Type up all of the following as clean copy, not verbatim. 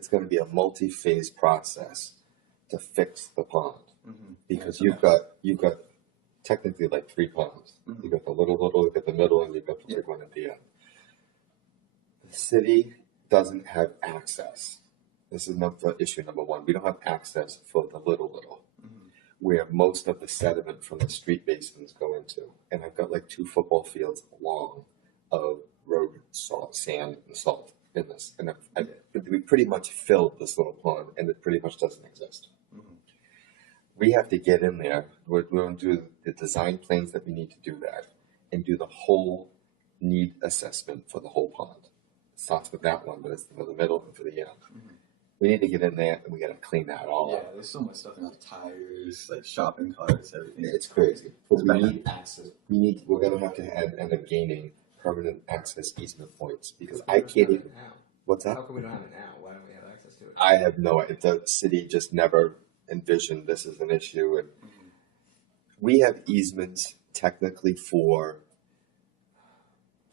it's going to be a multi-phase process to fix the pond, because you've got technically like 3 ponds. You've got the little, you've got the middle, and you've got the big one at the end. The city doesn't have access. This is issue number one. We don't have access for the little, where most of the sediment from the street basins go into. And I've got like 2 football fields long of road salt, sand, and salt in this. And we pretty much filled this little pond, and it pretty much doesn't exist. We have to get in there. We're going to do the design plans that we need to do that, and do the whole need assessment for the whole pond. It starts with that one, but it's for the middle and for the end. We need to get in there, and we got to clean that all up. Yeah, there's so much stuff in like tires, like shopping carts, everything. It's crazy. But we need access. We're going to have to end up gaining permanent access easement points, because I can't even. What's that? How come we don't have it now? Why don't we have access to it? I have no idea. The city just never envisioned this as an issue, and we have easements technically for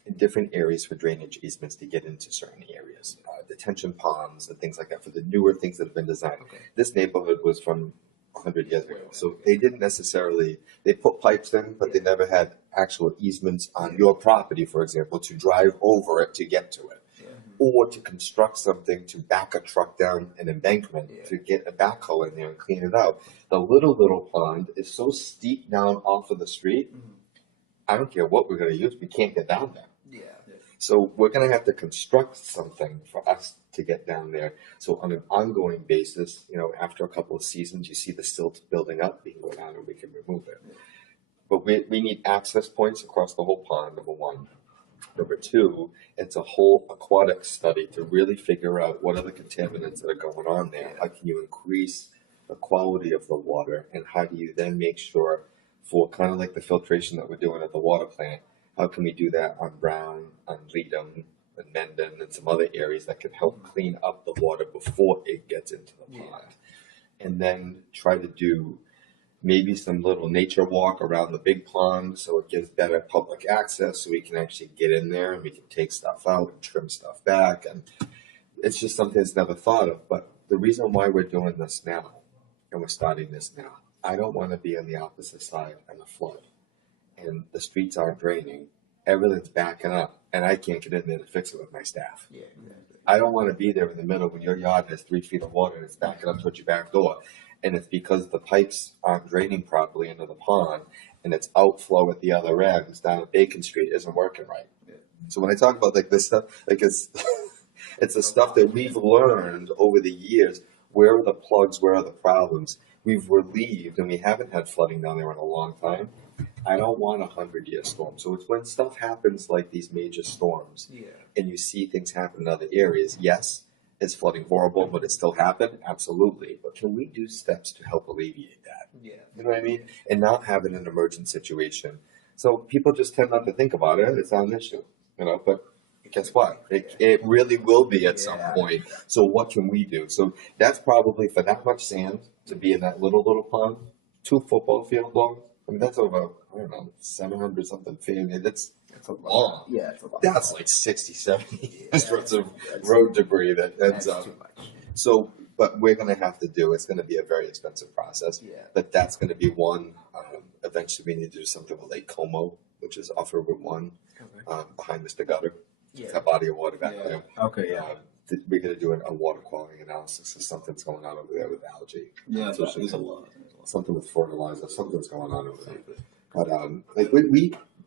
in different areas for drainage easements to get into certain areas, detention ponds and things like that for the newer things that have been designed. This neighborhood was from 100 years ago, so they didn't necessarily, they put pipes in, but they never had actual easements on your property, for example, to drive over it to get to it. Or to construct something to back a truck down an embankment to get a backhoe in there and clean it out. The little pond is so steep down off of the street, I don't care what we're going to use, we can't get down there. So we're going to have to construct something for us to get down there. So on an ongoing basis, after a couple of seasons, you see the silt building up, we can go down and we can remove it. But we need access points across the whole pond, number one. Number two, it's a whole aquatic study to really figure out what are the contaminants that are going on there. How can you increase the quality of the water, and how do you then make sure, for kind of like the filtration that we're doing at the water plant, how can we do that on Brown, on Leadham, and Mendon, and some other areas that can help clean up the water before it gets into the pond? And then try to do maybe some little nature walk around the big pond, so it gives better public access, so we can actually get in there and we can take stuff out and trim stuff back. And it's just something that's never thought of. But the reason why we're doing this now, and we're starting this now, I don't want to be on the opposite side and a flood, and the streets aren't draining, everything's backing up, and I can't get in there to fix it with my staff. I don't want to be there in the middle when your yard has 3 feet of water and it's backing up towards your back door. And it's because the pipes aren't draining properly into the pond, and its outflow at the other ends down Bacon Street isn't working right. So when I talk about like this stuff, like it's the stuff that we've learned over the years. Where are the plugs? Where are the problems? We've relieved, and we haven't had flooding down there in a long time. I don't want a 100-year storm. So it's when stuff happens like these major storms, and you see things happen in other areas. Yes. Is flooding horrible, but it still happened? Absolutely. But can we do steps to help alleviate that? You know what I mean? And not have it an emergent situation. So people just tend not to think about it. It's not an issue, but guess what? It really will be at some point. So what can we do? So that's probably for that much sand to be in that little pond, 2 football field long. I mean, that's over, 700 something feet. That's a long. Yeah, it's a lot. That's like 60, 70 years worth of road debris that ends up. Too much. So, but we're going to have to do, it's going to be a very expensive process. But that's going to be one. Eventually, we need to do something with Lake Como, which is off of Route 1, behind Mr. Gutter. That body of water back there. We're going to do a water quality analysis of something's going on over there with algae. So there's a lot. Something with fertilizer, something's going on over there. But like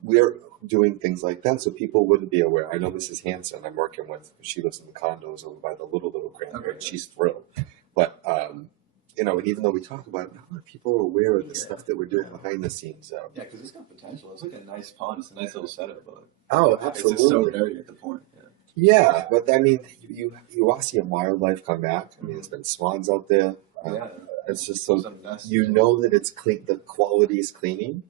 we're doing things like that, so people wouldn't be aware. I know Mrs. Hanson I'm working with. She lives in the condos over by the little cranberry. She's thrilled. But and even though we talk about it, not a lot of people are aware of the stuff that we're doing behind the scenes. Because it's got potential. It's like a nice pond. It's a nice little setup. But absolutely. It's just so dirty at the point. Yeah, but I mean, you are seeing wildlife come back. I mean, there's been swans out there. It's just so that it's clean. The quality is cleaning,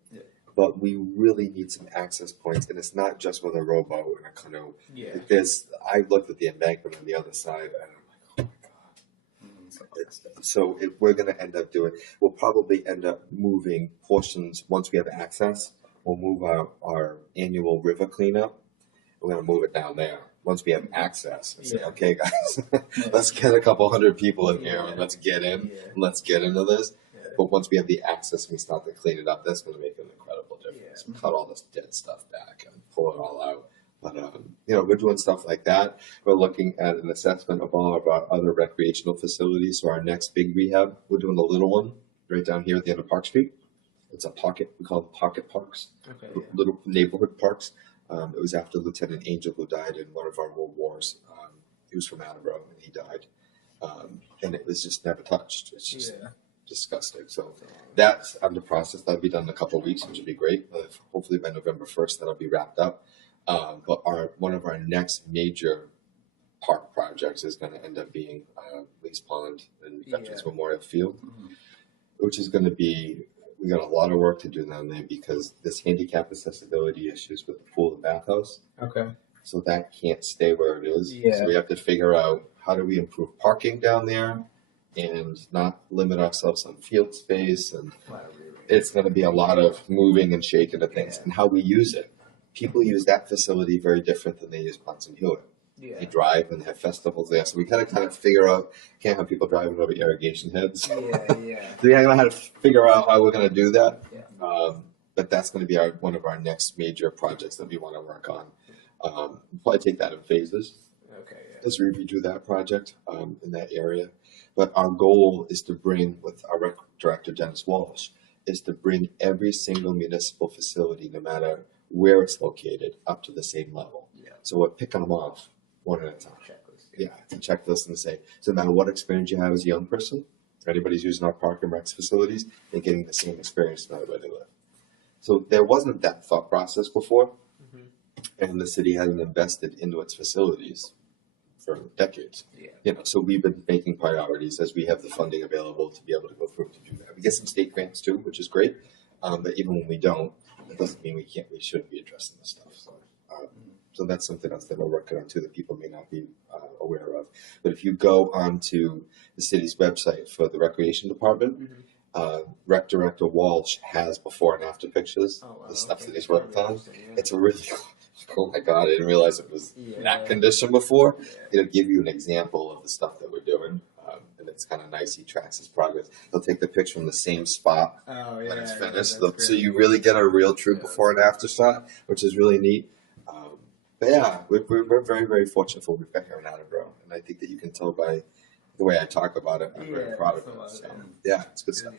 but we really need some access points, and it's not just with a rowboat and a canoe. I looked at the embankment on the other side, and I'm like, oh my god. So we're going to end up we'll probably end up moving portions once we have access. We'll move our annual river cleanup. We're going to move it down there. once we have access, and say, Yeah. okay, guys, let's get a couple hundred people in here and let's get in, Yeah. and let's get into this. Yeah. But once we have the access and we start to clean it up, that's going to make an incredible difference. Yeah. Cut all this dead stuff back and pull it all out. But, we're doing stuff like that. We're looking at an assessment of all of our other recreational facilities. So our next big rehab, we're doing the little one right down here at the end of Park Street. It's a pocket, we call them pocket parks, Okay. little neighborhood parks. It was after Lieutenant Angel, who died in one of our world wars. He was from Attleboro and he died. And it was just never touched. It's just disgusting. So that's under process. That'll be done in a couple of weeks, which would be great. Hopefully by November 1st, that'll be wrapped up. But one of our next major park projects is going to end up being Lee's Pond and Veterans Memorial Field, which is going to be, we got a lot of work to do down there because there's handicap accessibility issues with the pool and bathhouse. Okay. So that can't stay where it is. Yeah. So we have to figure out how do we improve parking down there and not limit ourselves on field space. And it's going to be a lot of moving and shaking of things and how we use it. People use that facility very different than they use Bunsen Hewitt. Yeah. They drive and have festivals there. So we kind of figure out, can't have people driving over irrigation heads. Yeah. So we don't know how to figure out how we're going to do that. Yeah. But that's going to be one of our next major projects that we want to work on. We'll probably take that in phases. Okay. Yeah. As we redo that project in that area. But our goal is to bring, with our rec director, Dennis Walsh, is to bring every single municipal facility, no matter where it's located, up to the same level. Yeah. So we're picking them off one at a time. Checklist. Yeah, it's a checklist and say, so no matter what experience you have as a young person, anybody's using our park and recs facilities, they're getting the same experience no matter where they live. So there wasn't that thought process before, and the city hasn't invested into its facilities for decades. Yeah. So we've been making priorities as we have the funding available to be able to go through to do that. We get some state grants too, which is great. But even when we don't, it doesn't mean we shouldn't be addressing this stuff. So that's something else that we're working on too that people may not be aware of. But if you go onto the city's website for the recreation department, Rec Director Walsh has before and after pictures, the stuff that he's worked on. It's a really, oh my God, I didn't realize it was that condition before. It'll give you an example of the stuff that we're doing. And it's kind of nice. He tracks his progress. He'll take the picture from the same spot when it's finished. So you really get a real true before and after shot, which is really neat. But yeah, we're very, very fortunate for what we've got here in Attleboro. And I think that you can tell by the way I talk about it. I'm very proud of it. So, yeah, it's good stuff.